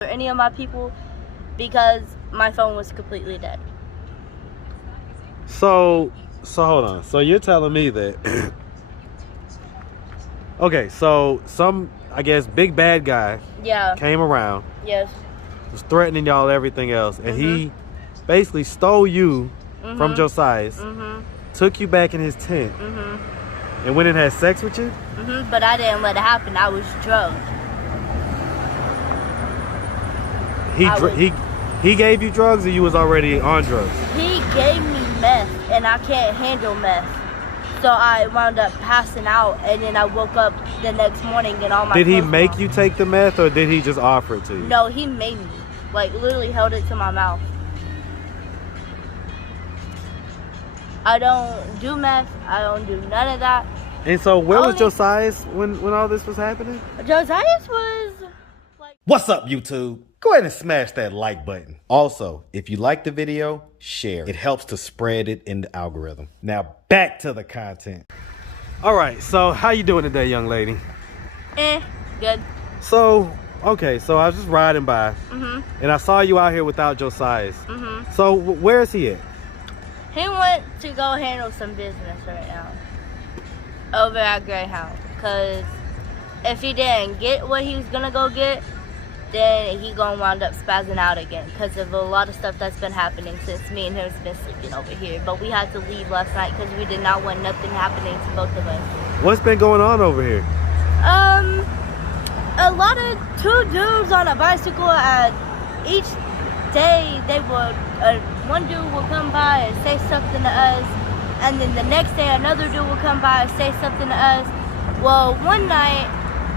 or any of my people because my phone was completely dead. So hold on. So you're telling me that okay, so some, I guess, big bad guy came around. Yes. Was threatening y'all, everything else, and he basically stole you from Josias, took you back in his tent, and went and had sex with you? But I didn't let it happen. I was drugged. He gave you drugs, or you was already on drugs? He gave me meth, and I can't handle meth. So I wound up passing out, and then I woke up the next morning and all my Did he clothes make gone. you take the meth, or did he just offer it to you? No, he made me. Like, literally held it to my mouth. I don't do meth. I don't do none of that. And so where was Josias when all this was happening? Josias was like... What's up, YouTube? Go ahead and smash that like button. Also, if you like the video, share. It helps to spread it in the algorithm. Now back to the content. All right, so how you doing today, young lady? Good. So, okay, so I was just riding by, and I saw you out here without Josias. So where is he at? He went to go handle some business right now over at Greyhound, because if he didn't get what he was gonna go get, then he gonna wind up spazzing out again because of a lot of stuff that's been happening since me and him's been sleeping over here. But we had to leave last night because we did not want nothing happening to both of us. What's been going on over here? A lot of two dudes on a bicycle, and each day they would one dude will come by and say something to us, and then the next day another dude will come by and say something to us. Well, one night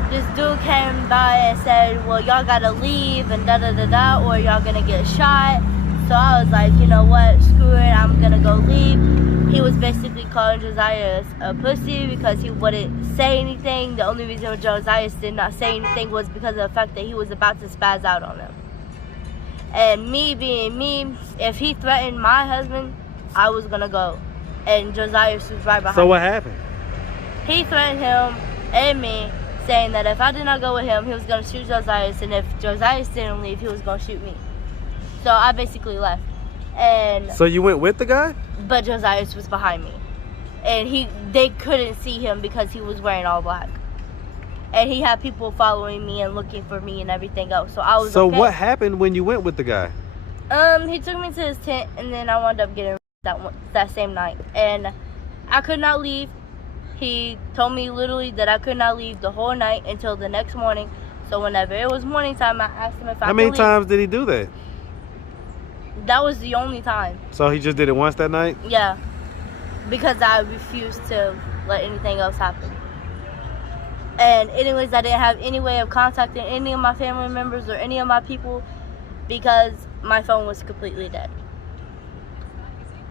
this dude came by and said, well, y'all gotta leave and da-da-da-da, or y'all gonna get shot. So I was like, you know what, screw it, I'm gonna go leave. He was basically calling Josias a pussy because he wouldn't say anything. The only reason Josias did not say anything was because of the fact that he was about to spaz out on him. And me being me, if he threatened my husband, I was gonna go. And Josias was right behind me. So what happened? He threatened him and me, saying that if I did not go with him, he was going to shoot Josias, and if Josias didn't leave, he was going to shoot me. So I basically left. And so you went with the guy? But Josias was behind me. And they couldn't see him because he was wearing all black. And he had people following me and looking for me and everything else. So I was So okay. what happened when you went with the guy? He took me to his tent, and then I wound up getting that same night. And I could not leave. He told me literally that I could not leave the whole night until the next morning. So whenever it was morning time, I asked him if I could leave. How many times did he do that? That was the only time. So he just did it once that night? Yeah. Because I refused to let anything else happen. And anyways, I didn't have any way of contacting any of my family members or any of my people because my phone was completely dead.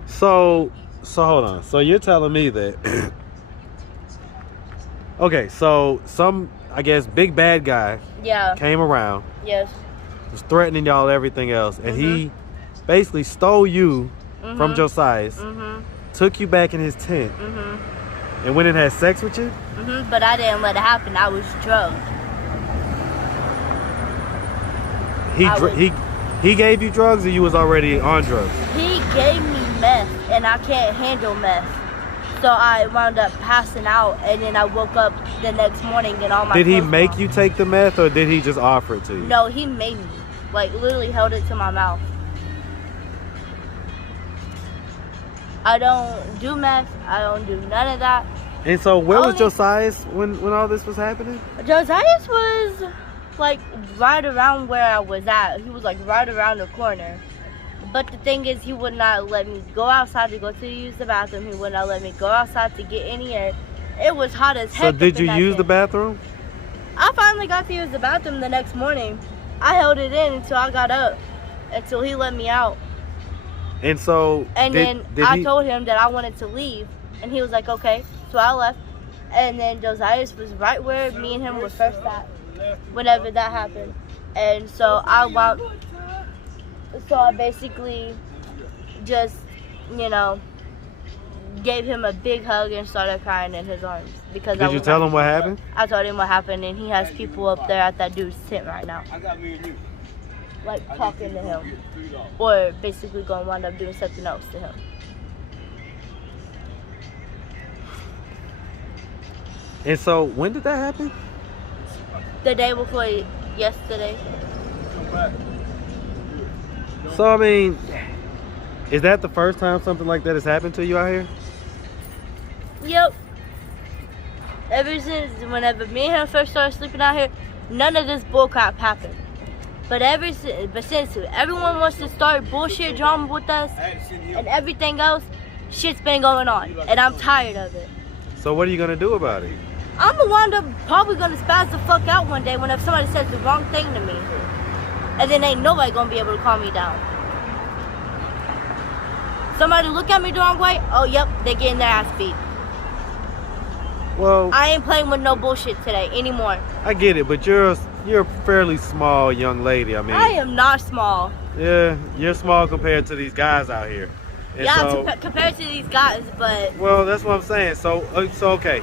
So hold on. So you're telling me that okay, so some, I guess, big bad guy came around. Yes. Was threatening y'all, everything else, and he basically stole you from Josias, took you back in his tent, and went and had sex with you? But I didn't let it happen. I was drugged. He gave you drugs, or you was already on drugs? He gave me meth, and I can't handle meth. So I wound up passing out, and then I woke up the next morning and all my Did he clothes make gone. you take the meth, or did he just offer it to you? No, he made me. Like, literally held it to my mouth. I don't do meth. I don't do none of that. And so where was Josias when all this was happening? Josias was, like, right around where I was at. He was, like, right around the corner. But the thing is, he would not let me go outside to go to use the bathroom. He would not let me go outside to get any air. It was hot as heck. So did you use the bathroom? I finally got to use the bathroom the next morning. I held it in until I got up, until he let me out. And so then I told him that I wanted to leave, and he was like, okay. So I left, and then Josias was right where me and him were first at whenever that happened. And so I basically just, you know, gave him a big hug and started crying in his arms. Because Did you tell him what happened? I told him what happened, and he has people up there at that dude's tent right now. like talking to him, or basically gonna wind up doing something else to him. And so, when did that happen? The day before yesterday. So, I mean, is that the first time something like that has happened to you out here? Yep. Ever since whenever me and him first started sleeping out here, none of this bullcrap happened. But since everyone wants to start bullshit drama with us and everything else, shit's been going on, and I'm tired of it. So what are you gonna do about it? I'm gonna wind up probably gonna spaz the fuck out one day whenever somebody says the wrong thing to me, and then ain't nobody gonna be able to calm me down. Somebody look at me the wrong way, oh yep, they getting their ass beat. Well, I ain't playing with no bullshit today anymore. I get it, but you're a fairly small young lady. I mean, I am not small. Yeah, you're small compared to these guys out here. And yeah, so, compared to these guys, but well, that's what I'm saying. So okay,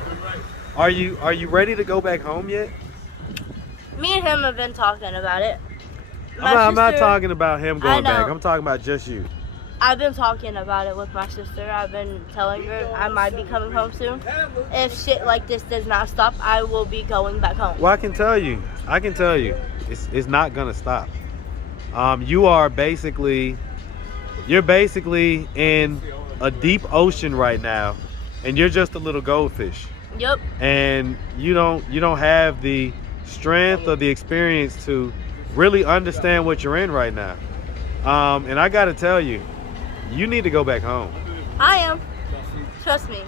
are you ready to go back home yet? Me and him have been talking about it. I'm not talking about him going back. I'm talking about just you. I've been talking about it with my sister. I've been telling her I might be coming home soon. If shit like this does not stop, I will be going back home. Well, I can tell you, it's not gonna stop. You're basically in a deep ocean right now, and you're just a little goldfish. Yep. And you don't have the strength or the experience to really understand what you're in right now. And I gotta tell you, you need to go back home. I am. Trust me.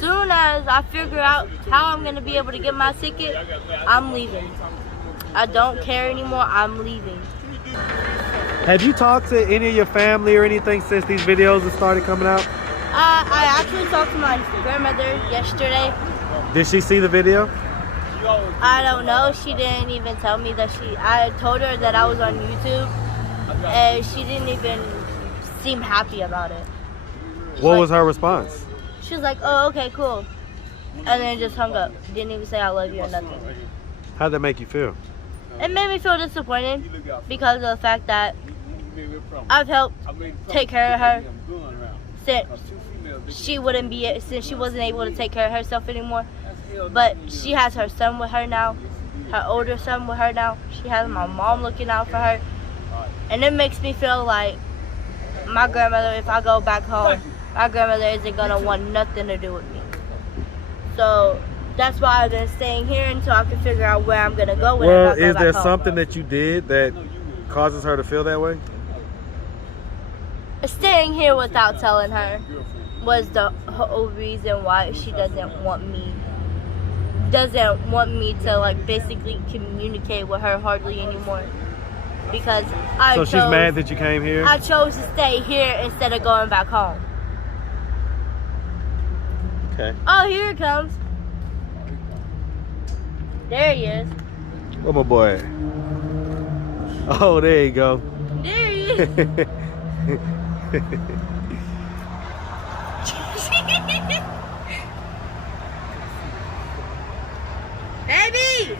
Soon as I figure out how I'm going to be able to get my ticket, I'm leaving. I don't care anymore. I'm leaving. Have you talked to any of your family or anything since these videos have started coming out? I actually talked to my grandmother yesterday. Did she see the video? I don't know. She didn't even tell me that I told her that I was on YouTube, and she didn't even seem happy about it. What was her response? She was like, oh, okay, cool. And then just hung up. Didn't even say I love you or nothing. How'd that make you feel? It made me feel disappointed because of the fact that I've helped take care of her since she wasn't able to take care of herself anymore. But she has her son with her now, her older son with her now. She has my mom looking out for her. And it makes me feel like my grandmother, if I go back home, my grandmother isn't going to want nothing to do with me. So that's why I've been staying here until I can figure out where I'm going to go. Well, is there something that you did that causes her to feel that way? Staying here without telling her was the whole reason why she doesn't want me to like basically communicate with her hardly anymore. Because she's mad that you came here? I chose to stay here instead of going back home. Okay. Oh, here it comes. There he is. Where my boy at? Oh, there you go. There he is. Baby!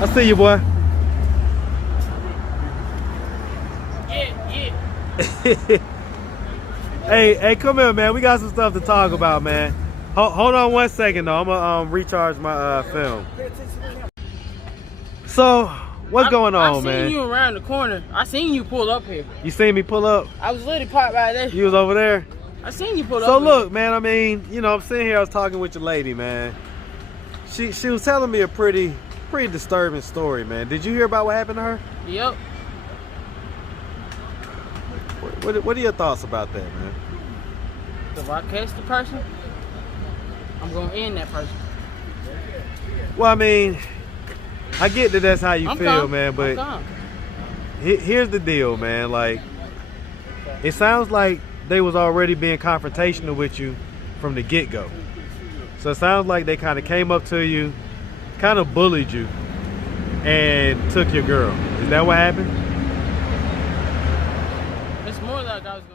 I see you, boy. Yeah. Hey, come here, man. We got some stuff to talk about, man. Hold on 1 second, though. I'm gonna recharge my film. So, what's going on, man? I seen you around the corner. I seen you pull up here. You seen me pull up? I was literally parked right there. You was over there? I seen you pull up. So look, man, I mean, I'm sitting here, I was talking with your lady, man. She was telling me a pretty disturbing story, man. Did you hear about what happened to her? Yep. What are your thoughts about that, man? If I catch the person, I'm gonna end that person. Well, I mean, I get that that's how you feel, man, but here's the deal, man. Like, it sounds like they was already being confrontational with you from the get-go. So it sounds like they kind of came up to you, kind of bullied you, and took your girl. Is that what happened? It's more like I was gonna.